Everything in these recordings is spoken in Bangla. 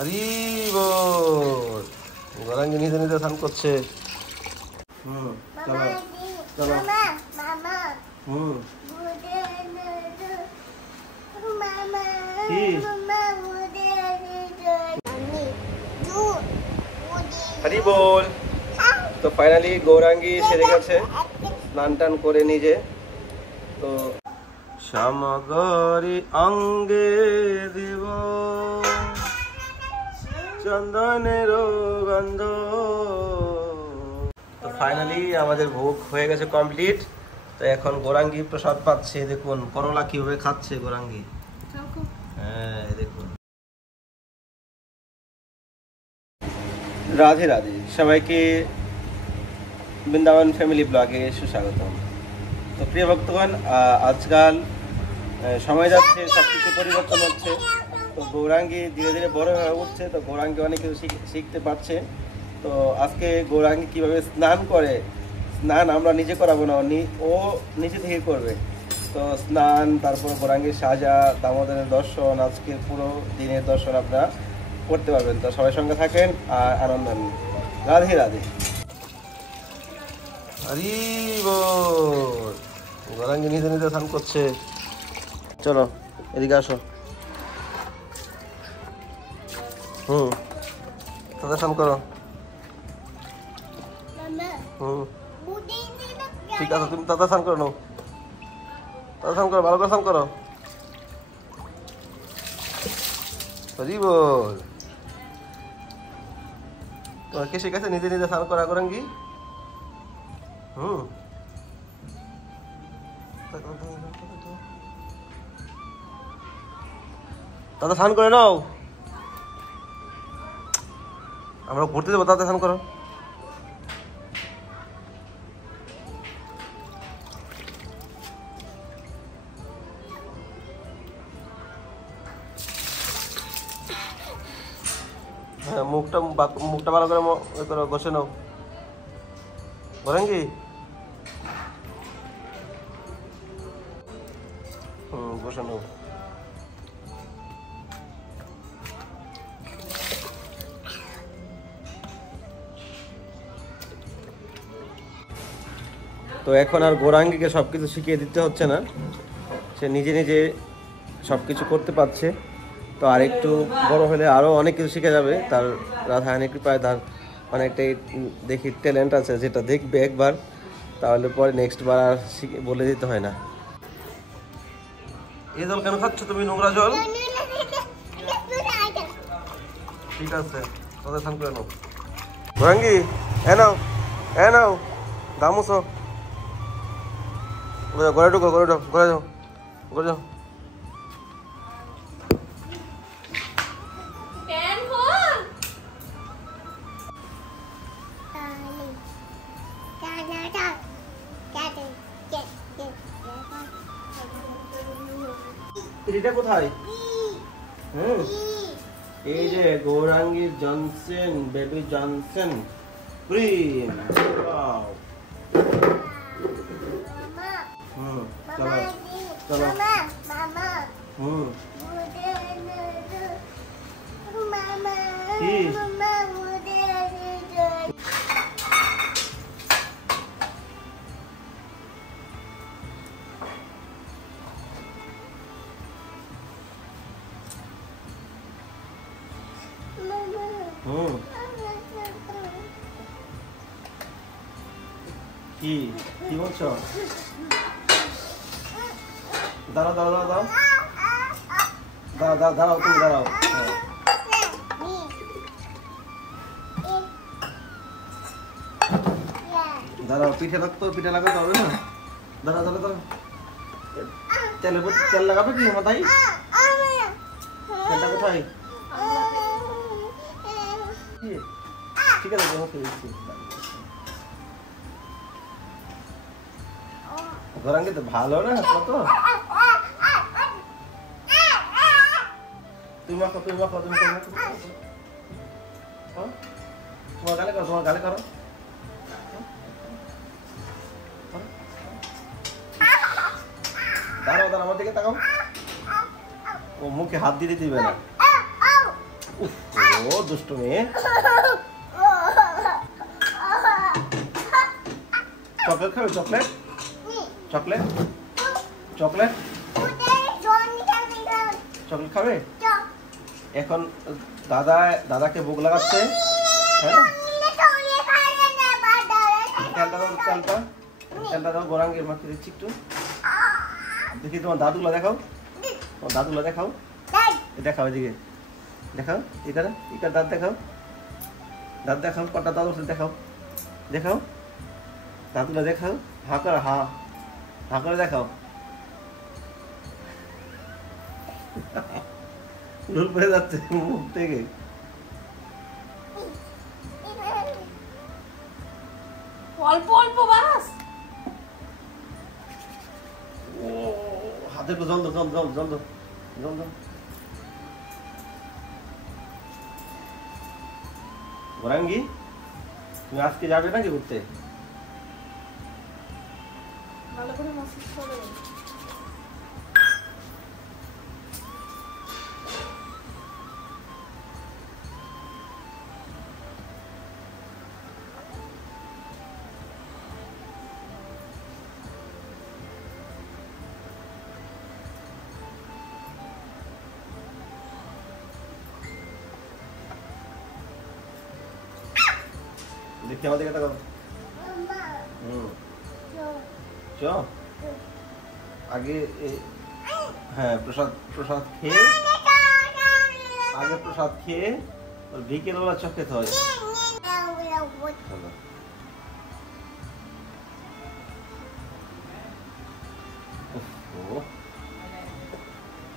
আরে বল গরাঙ্গি নিজে নিজে স্নান করছে। চলো চলো। হরি বল। তো ফাইনালি গৌরাঙ্গি সেরে গেছে স্নান টান করে নিজে। তো সামগরি অঙ্গে দেব চন্দনের গন্ধ। তো ফাইনালি আমাদের ভোগ হয়ে গেছে কমপ্লিট। তো এখন গৌরাঙ্গি প্রসাদ পাচ্ছে। দেখুন করলা কিভাবে খাচ্ছে গৌরাঙ্গি। হ্যাঁ দেখুন। রাধে রাধে সবাইকে বৃন্দাবন ফ্যামিলি ব্লগে সুস্বাগতম। তো প্রিয় ভক্তগণ, আজকাল সময় যাচ্ছে, সব কিছু পরিবর্তন হচ্ছে। তো গৌরাঙ্গি ধীরে ধীরে বড় হয়ে উঠছে। তো গৌরাঙ্গি অনেক কিছু শিখতে পারছে। তো আজকে গৌরাঙ্গি কীভাবে স্নান করে, স্নান আমরা নিজে করাবো না, ও নিজে থেকে করবে। তো স্নান, তারপর গৌরাঙ্গির সাজা, দামোদরের দর্শন, আজকের পুরো দিনের দর্শন আপনারা করতে পারবেন। তো সবাই সঙ্গে থাকেন আর আনন্দ নিন। রাধে রাধে। আরে বল গৌরাঙ্গি নিজে নিজে স্নান করছে। চলো এদিকে আসো। তাদের স্নান করো। ঠিক আছে, তুমি তাদের স্নান করো। তাদের স্নান করো, ভালো করে স্নান করো। হরি বল। তোমার কে শিখেছে নিজে নিজে স্নান করা গৌরাঙ্গি? তাদের স্নান করে নাও। আমরা ঘুরতে যাবো, তাদের স্নান করো। হ্যাঁ, মুখটা ভালো করে ঘষে নাও গৌরাঙ্গি। ঘষে নাও। তো এখন আর গৌরাঙ্গিকে সব কিছু শিখিয়ে দিতে হচ্ছে না, সে নিজে নিজে সব কিছু করতে পারছে। তো আর একটু বড় হলে আরও অনেক কিছু শিখে যাবে। তার রাধারানীর কৃপায় তার অনেকটাই দেখি ট্যালেন্ট আছে, যেটা দেখবে একবার তাহলে পরে নেক্সট বার আর বলে দিতে হয় না। এই জল কেন খাচ্ছ তুমি, নোংরা জল? ঠিক আছে, তাদের স্নান করে নাও। গৌরাঙ্গি এ নাও গামুছো। ঘরে ঢুকো, ঘরে যাও। এটা কোথায়? এই যে গৌরাঙ্গীর জনসন বেবি জনসন ক্রিম। চলো চলো। কি কি কি বলছো? দাঁড়াও তুমি দাঁড়াও। দাঁড়াও, পিঠে লাগাতে হবে না। দাঁড়াও। তেল লাগাবে কি মাথায়? তেলটা কোথায়? ঠিক আছে, গৌরাঙ্গি তো ভালো না কত। তুমি মাখো। তোমার গালে করো। দাঁড়াও আমার দিকে তাকাও। ও মুখে হাত দিতে দিবে না। ও দুষ্টু মেয়ে। চকলেট খাবে? চকলেট চকলেট চকলেট চকলেট খাবে? এখন দাদাকে ভোগ লাগাচ্ছে। হ্যাঁ তেলটা দাও গোরাঙ্গের মাকে দিচ্ছি একটু। দেখি তোমার দাদুগুলো দেখাও, তোমার দাদুগুলো দেখাও, দেখাও এদিকে দেখাও, এটা দাঁত দেখাও, দাঁত দেখাও, কটা দাদু দেখাও, দেখাও দাদুগুলো দেখাও, হা করে হা করে দেখাও। নুন পড়ে যাচ্ছে মুখ থেকে। অল্প অল্প বাস। ও হাতে একটু জল দাও, জল দাও। গোরাঙ্গি তুমি আজকে যাবে নাকি ঘুরতে? ভালো করে মাসাজ করে। দেখি আমাদের কথা করো। চ আগে হ্যাঁ প্রসাদ খেয়ে, আগে প্রসাদ খেয়ে বিকেল বেলা চক খেতে হয়।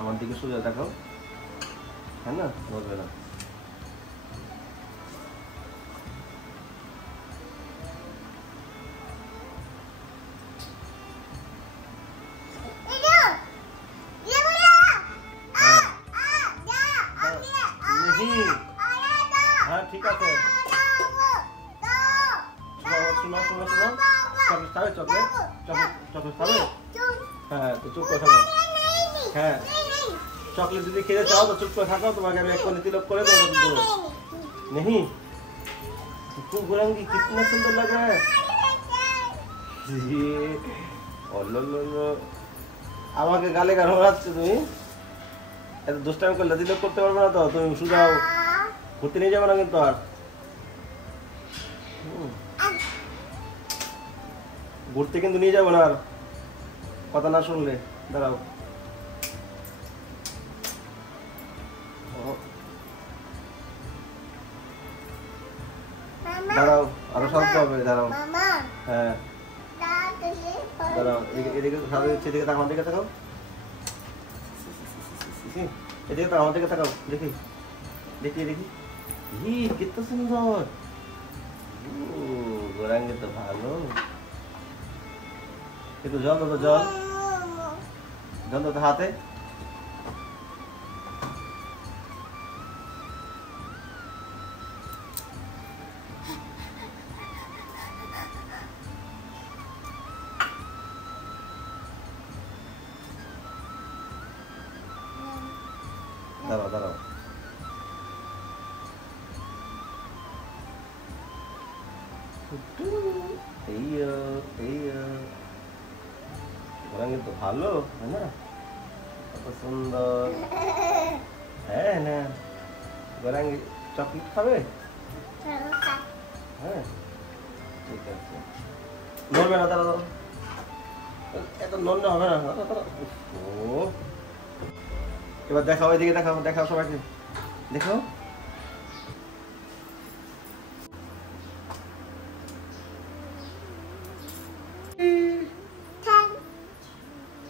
আমার দিকে সোজা দেখাও, হ্যাঁ না বলবে না। হ্যাঁ ঠিক আছে, শোনো চকলেট খাবে? চকলেট খাবে? হ্যাঁ তো চুপ করে থাকো। হ্যাঁ চকলেট যদি খেতে চাও তো চুপ করে থাকো, তোমাকে আমি এক তিলক করে দেবো। नहीं तू गोरांगी कितना सुंदर लग रहा है ये। আমাকে গালে গান মারাচ্ছ তুমি, এত দুষ্টামি করলে দিলক করতে পারবে না তো। তুমি সুজাও ঘুরতে নিয়ে যাবে না কিন্তু আর, ঘুরতে কিন্তু নিয়ে যাবো না আর কথা না শুনলে। দাঁড়াও দাঁড়াও আরো শান্ত হবে, দাঁড়াও। হ্যাঁ দাঁড়াও, এদিকে সেদিকে তাকাও, দিকে তাকাও, এদিকে তাকাও, আমার দিকে তাকাও। দেখি कितना सुंदर। गोरांगी तो भालो। একটু জল দাও, জল দাও হাতে। দাঁড়াও গোরাঙ্গি তো ভালো, है ना? কত সুন্দর। হ্যাঁ না গোরাঙ্গি চকলেট খাবে? হ্যাঁ ঠিক আছে, নড়বে না, দাঁড়াও এত নড়লে হবে না। এবার দেখাও, এদিকে দেখাও সবাইকে দেখাও।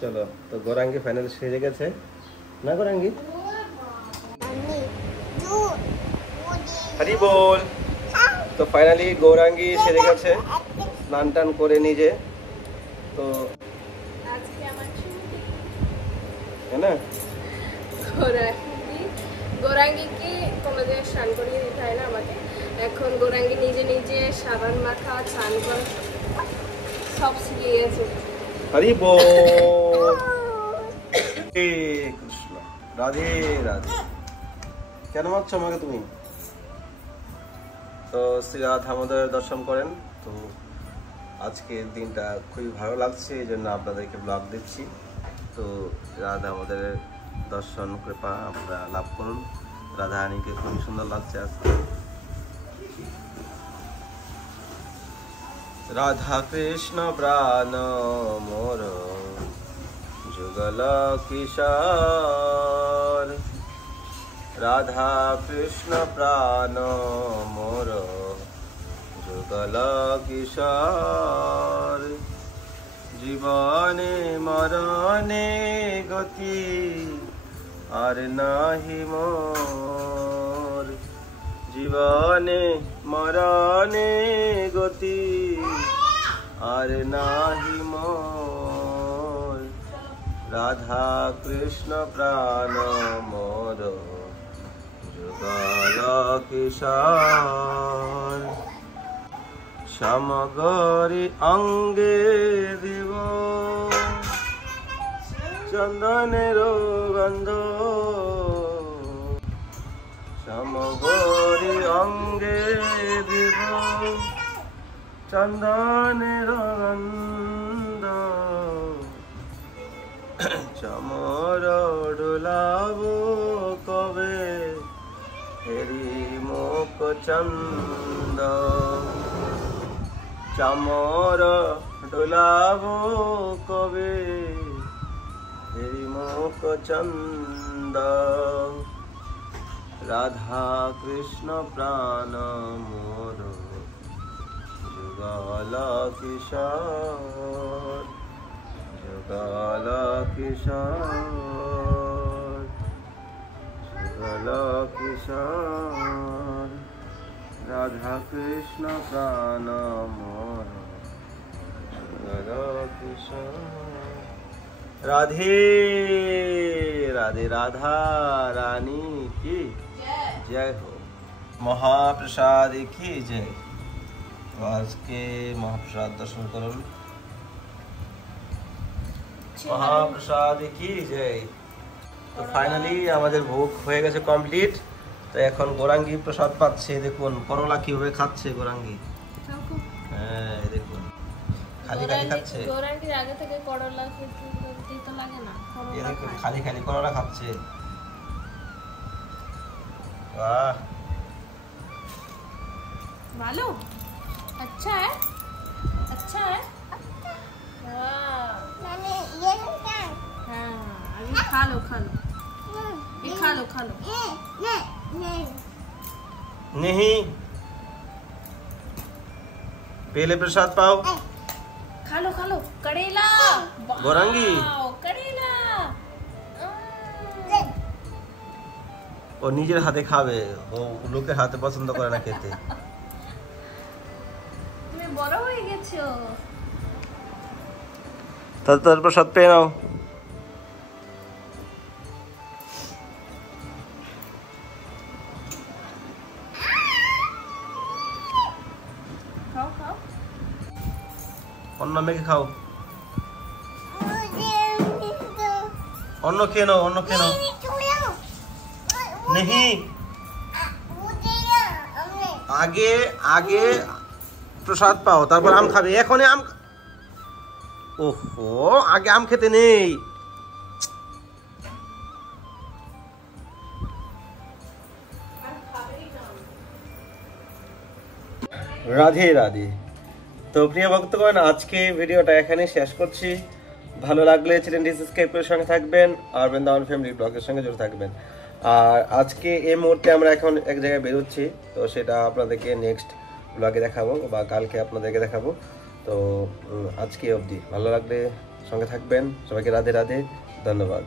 চলো তো গোরাঙ্গি ফাইনাল সেরে গেছে না? গোরাঙ্গি হরি বল। তো ফাইনালি গৌরাঙ্গি সেরে গেছে স্নান টান করে নিজে। তো আজকে আমার ছুটি, হ্যাঁ না? গোরাঙ্গিকে কোনোদিন স্নান করিয়ে দিতে হয় না আমাকে। এখন গোরাঙ্গি নিজে নিজে সাবান মাখা, স্নান করা সব শিখে গেছে। হরি বল। কৃষ্ণ রাধে রাধে। কেন মারছো আমাকে তুমি? তো শ্রী রাধা আমাদের দর্শন করেন। তো আজকের দিনটা খুবই ভালো লাগছে, এই জন্য আপনাদেরকে ব্লগ দিচ্ছি। তো রাধা আমাদের দর্শন কৃপা আপনারা লাভ করুন। রাধা রানীকে খুবই সুন্দর লাগছে আজকে। রাধা কৃষ্ণ প্রাণ মোর যুগল কিশোর, রাধা কৃষ্ণ প্রাণ মোর যুগল কিশোর, জীবনে মরণে গতি আর নাহি মোর, জীবনে মরণে গতি আর নাহি মোর, রাধা কৃষ্ণ প্রাণ মোর যুগল কিশোর, সমগরি অঙ্গে দিব চন্দনের গন্ধ, সমগরি অঙ্গে দিব চন্দনের গন্ধ, চমর ডোলাব কবে হেরি মুখ চন্দ, চামর ডোলাব কবে হেরি মুখ চন্দ, রাধা কৃষ্ণ প্রাণ মোর যুগল কিশোর, যুগল কিশোর, যুগল কিশোর, রাধা কৃষ্ণ প্রাণ মোর যুগল কিশোর। রাধে রাধে, রাধা রানী কি জয় हो, মহাপ্রসাদ কি জয়। তো আজকে মহাপ্রসাদ দর্শন করুন, মহাপ্রসাদ কি জয়। তো ফাইনালি আমাদের ভোগ হয়ে গেছে কমপ্লিট। তো এখন গোরাঙ্গি প্রসাদ পাচ্ছে, দেখুন করলা কিভাবে খাচ্ছে গোরাঙ্গি। হ্যাঁ দেখুন খালি খালি খাচ্ছে, গোরাঙ্গির আগে থেকে করলা খেতে তো লাগে না, এই দেখুন খালি খালি করলা খাচ্ছে। वाह ভালো, अच्छा है, अच्छा है, मैंने ये क्या हाँ अभी खा लो खा लो, ये खा लो खा लो। नहीं नहीं पहले प्रसाद पाओ, खा लो करेला, गोरंगी। वाओ, करेला ও নিজের হাতে খাবে, ও লোকের হাতে পছন্দ করে না খেতে। তুমি বড় হয়ে গেছো। তার প্রসাদ পেয়ে নাও। খাও খাও, অন্য মেখে খাও, मुझे অন্য খেয়ে নাও, অন্য খেয়ে নাও। नहीं আগে আগে প্রসাদ পাও, তারপর আম খাবে। এখন আম, ওহো আগে আম খেতে নেই। রাধে রাধে। তো প্রিয় ভক্তগণ, আজকে ভিডিওটা এখানে শেষ করছি। ভালো লাগলে চ্যানেলটি সাবস্ক্রাইব করে সঙ্গে থাকবেন আর বৃন্দাবন ফ্যামিলি ব্লগের সঙ্গে জুড়ে থাকবেন। আর আজকে এই মুহূর্তে আমরা এখন এক জায়গায় বেরোচ্ছি, তো সেটা আপনাদেরকে নেক্সট ব্লগে দেখাবো বা কালকে আপনাদেরকে দেখাবো। তো আজকে অবধি ভালো লাগলে সঙ্গে থাকবেন। সবাইকে রাধে রাধে, ধন্যবাদ।